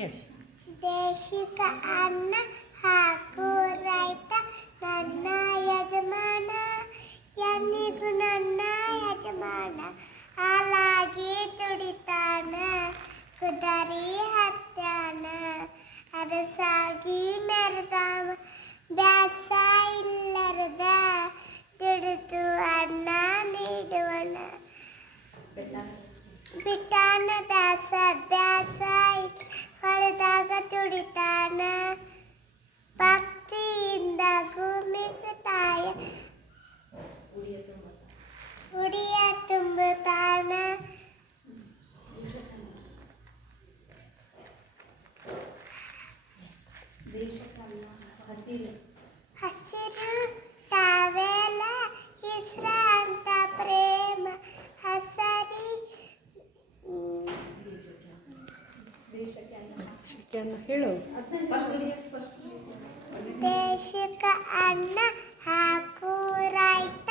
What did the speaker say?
ಹೇಳಿ. ದೇಶಿಕ ಅನ್ನ ಹಾಕು ರೈತ ನನ್ನ ಯಜಮಾನ, ಎನ್ನಿಗೂ ನನ್ನ ಯಜಮಾನ, ಹಾಲಾಗಿ ತುಡಿತಾನ ಕುದರಿ ಹತ್ಯಾನ, ಅರಸಾಗಿ ಮೆರೆದಾವ ಬ್ಯಾಸ ಇಲ್ಲರದ, ದುಡಿದು ಅನ್ನ ನೀಡುವಣ ಬಿಟ್ಟಾನ ಬ್ಯಾಸ ಬ್ಯಾಸ ಹೊಲದಾಗ ತುಡಿತಾನ, ಭಕ್ತಿಯಿಂದ ಭೂಮಿಗೆ ತಾಯ ಉಡಿಯ ತುಂಬುತ್ತಾನ. ಹಸಿರು ಸಾವೆಲ್ಲ ವಿಶ್ರಾಂತ ಪ್ರೇಮ ಹಸರಿ ಹೇಳು. ದೇಶಕ ಅನ್ನ ಹಾಕು ರೈತ